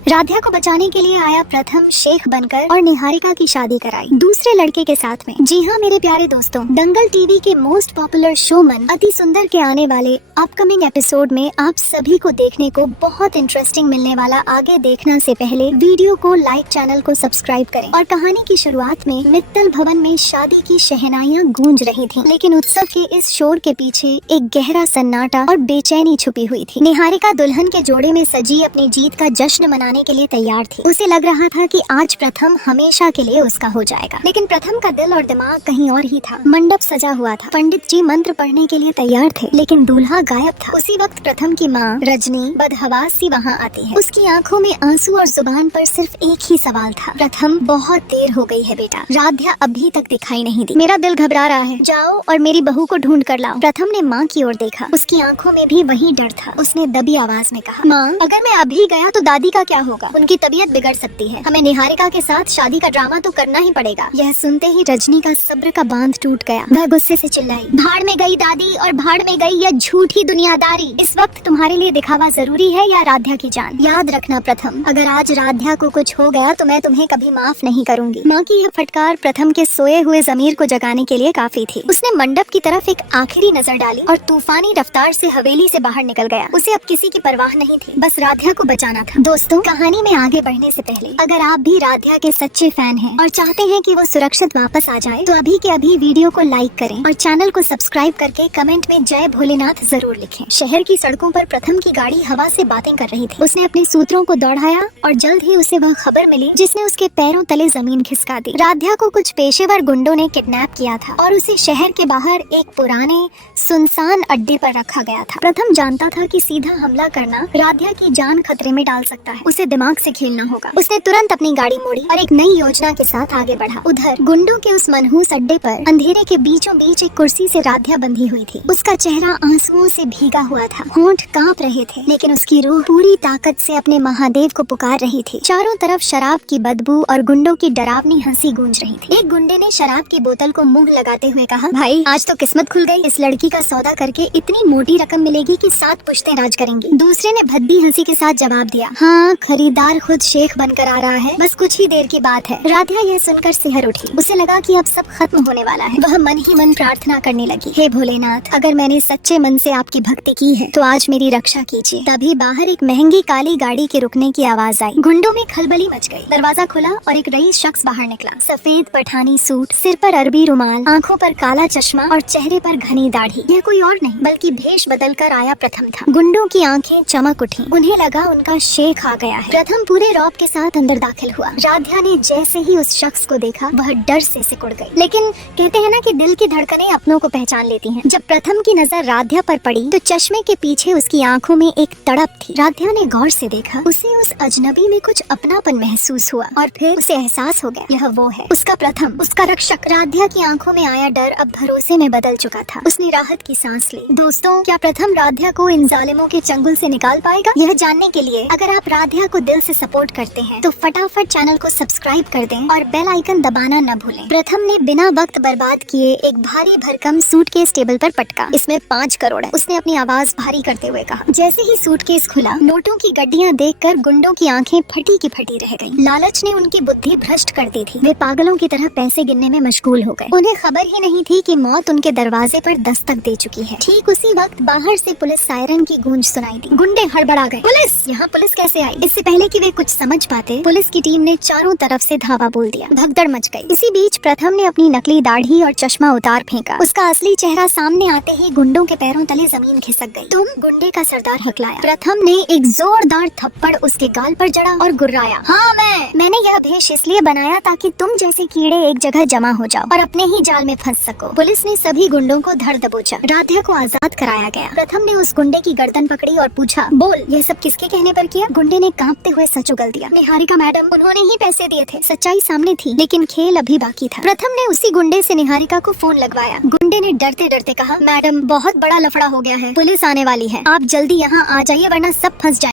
राध्या को बचाने के लिए आया प्रथम शेख बनकर और निहारिका की शादी कराई दूसरे लड़के के साथ में। जी हाँ मेरे प्यारे दोस्तों, दंगल टीवी के मोस्ट पॉपुलर शोमन अति सुंदर के आने वाले अपकमिंग एपिसोड में आप सभी को देखने को बहुत इंटरेस्टिंग मिलने वाला। आगे देखना से पहले वीडियो को लाइक, चैनल को सब्सक्राइब करें। और कहानी की शुरुआत में मित्तल भवन में शादी की शहनाइयाँ गूंज रही थी, लेकिन उत्सव के इस शोर के पीछे एक गहरा सन्नाटा और बेचैनी छुपी हुई थी। निहारिका दुल्हन के जोड़े में सजी अपनी जीत का जश्न मनाने के लिए तैयार थी। उसे लग रहा था कि आज प्रथम हमेशा के लिए उसका हो जाएगा, लेकिन प्रथम का दिल और दिमाग कहीं और ही था। मंडप सजा हुआ था, पंडित जी मंत्र पढ़ने के लिए तैयार थे, लेकिन दूल्हा गायब था। उसी वक्त प्रथम की माँ रजनी बदहवास सी वहाँ आती है। उसकी आंखों में आंसू और जुबान पर सिर्फ एक ही सवाल था, प्रथम बहुत देर हो गई है बेटा, राध्या अभी तक दिखाई नहीं दी, मेरा दिल घबरा रहा है, जाओ और मेरी बहू को ढूंढ कर लाओ। प्रथम ने माँ की ओर देखा, उसकी आंखों में भी वही डर था। उसने दबी आवाज में कहा, माँ अगर मैं अभी गया तो दादी का क्या होगा, उनकी तबीयत बिगड़ सकती है, हमें निहारिका के साथ शादी का ड्रामा तो करना ही पड़ेगा। यह सुनते ही रजनी का सब्र का बांध टूट गया। वह गुस्से से चिल्लाई, भाड़ में गई दादी और भाड़ में गई यह झूठी दुनियादारी। इस वक्त तुम्हारे लिए दिखावा जरूरी है या राध्या की जान? याद रखना प्रथम, अगर आज राध्या को कुछ हो गया तो मैं तुम्हें कभी माफ नहीं करूंगी। माँ की यह फटकार प्रथम के सोए हुए जमीर को जगाने के लिए काफी थी। उसने मंडप की तरफ एक आखिरी नजर डाली और तूफानी रफ्तार से हवेली से बाहर निकल गया। उसे अब किसी की परवाह नहीं थी, बस राध्या को बचाना था। दोस्तों, कहानी में आगे बढ़ने से पहले अगर आप भी राध्या के सच्चे फैन हैं और चाहते हैं कि वो सुरक्षित वापस आ जाए, तो अभी के अभी वीडियो को लाइक करें और चैनल को सब्सक्राइब करके कमेंट में जय भोलेनाथ जरूर लिखें। शहर की सड़कों पर प्रथम की गाड़ी हवा से बातें कर रही थी। उसने अपने सूत्रों को दौड़ाया और जल्द ही उसे वह खबर मिली जिसने उसके पैरों तले जमीन खिसका दी। राध्या को कुछ पेशेवर गुंडों ने किडनैप किया था और उसे शहर के बाहर एक पुराने सुनसान अड्डे पर रखा गया था। प्रथम जानता था कि सीधा हमला करना राध्या की जान खतरे में डाल सकता है, उसे दिमाग से खेलना होगा। उसने तुरंत अपनी गाड़ी मोड़ी और एक नई योजना के साथ आगे बढ़ा। उधर गुंडों के उस मनहूस अड्डे पर अंधेरे के बीचों बीच एक कुर्सी से राध्या बंधी हुई थी। उसका चेहरा आंसुओं से भीगा हुआ था, होंठ कांप रहे थे, लेकिन उसकी रूह पूरी ताकत से अपने महादेव को पुकार रही थी। चारों तरफ शराब की बदबू और गुंडों की डरावनी हंसी गूंज रही थी। एक गुंडे ने शराब की बोतल को मुंह लगाते हुए कहा, भाई आज तो किस्मत खुल गई, इस लड़की का सौदा करके इतनी मोटी रकम मिलेगी कि 7 पुश्तें राज करेंगी। दूसरे ने भद्दी हंसी के साथ जवाब दिया, हाँ खरीदार खुद शेख बनकर आ रहा है, बस कुछ ही देर की बात है। राध्या यह सुनकर सिहर उठी। उसे लगा कि अब सब खत्म होने वाला है। वह मन ही मन प्रार्थना करने लगी, हे भोलेनाथ, अगर मैंने सच्चे मन से आपकी भक्ति की है तो आज मेरी रक्षा कीजिए। तभी बाहर एक महंगी काली गाड़ी के रुकने की आवाज आई। गुंडों में खलबली मच गई। दरवाजा खुला और एक रईस शख्स बाहर निकला। सफेद पठानी सूट, सिर पर अरबी रुमाल, आंखों पर काला चश्मा और चेहरे पर घनी दाढ़ी। यह कोई और नहीं बल्कि भेष बदल कर आया प्रथम था। गुंडों की आंखें चमक उठी, उन्हें लगा उनका शेख आ गया है। प्रथम पूरे रौब के साथ अंदर दाखिल हुआ। राध्या ने जैसे ही उस शख्स को देखा वह डर से सिकुड़ गई। लेकिन कहते हैं ना कि दिल की धड़कनें अपनों को पहचान लेती हैं। जब प्रथम की नजर राध्या पर पड़ी तो चश्मे के पीछे उसकी आंखों में एक तड़प थी। राध्या ने गौर से देखा, उसे उस अजनबी में कुछ अपनापन महसूस हुआ और फिर उसे एहसास हो गया यह वो है, उसका प्रथम, उसका रक्षक। राध्या की आंखों में आया डर अब भरोसे में बदल चुका था। उसने राहत की सांस ली। दोस्तों, क्या प्रथम राध्या को इन जालिमों के चंगुल से निकाल पाएगा? यह जानने के लिए अगर आप राध्या को दिल से सपोर्ट करते हैं तो फटाफट चैनल को सब्सक्राइब कर दें और बेल आइकन दबाना न भूलें। प्रथम ने बिना वक्त बर्बाद किए एक भारी भरकम सूटकेस टेबल पर पटका। इसमें 5 करोड़ है, उसने अपनी आवाज भारी करते हुए कहा। जैसे ही सूटकेस खुला, नोटों की गड्डियां देखकर गुंडों की आंखें फटी की फटी रह गईं। लालच ने उनकी बुद्धि भ्रष्ट कर दी थी। वे पागलों की तरह पैसे गिनने में मशगूल हो गए। उन्हें खबर ही नहीं थी कि मौत उनके दरवाजे पर दस्तक दे चुकी है। ठीक उसी वक्त बाहर से पुलिस सायरन की गूंज सुनाई दी। गुंडे हड़बड़ा गए, पुलिस, यहाँ पुलिस कैसे आई? इससे पहले कि वे कुछ समझ पाते, पुलिस की टीम ने चारों तरफ से धावा बोल दिया। भगदड़ मच गई। इसी बीच प्रथम ने अपनी नकली दाढ़ी और चश्मा उतार फेंका। उसका असली चेहरा सामने आते ही गुंडों के पैरों तले जमीन खिसक गई। तुम? गुंडे का सरदार हकलाया। प्रथम ने एक जोरदार थप्पड़ उसके गाल पर जड़ा और गुर्राया, हाँ मैंने यह भेष इसलिए बनाया ताकि तुम जैसे कीड़े एक जगह जमा हो जाओ और अपने ही जाल में फंस सको। पुलिस ने सभी गुंडों को धर दबोचा। राध्या को आजाद कराया गया। प्रथम ने उस गुंडे की गर्दन पकड़ी और पूछा, बोल, यह सब किसके कहने पर किया? गुंडे ने कांपते हुए सच उगल दिया, निहारिका मैडम, उन्होंने ही पैसे दिए थे। सच्चाई सामने थी, लेकिन खेल अभी बाकी था। प्रथम ने उसी गुंडे से निहारिका को फोन लगवाया। गुंडे ने डरते डरते कहा, मैडम बहुत बड़ा लफड़ा हो गया है, पुलिस आने वाली है, आप जल्दी यहाँ आ जाइए वरना सब फंस जाए।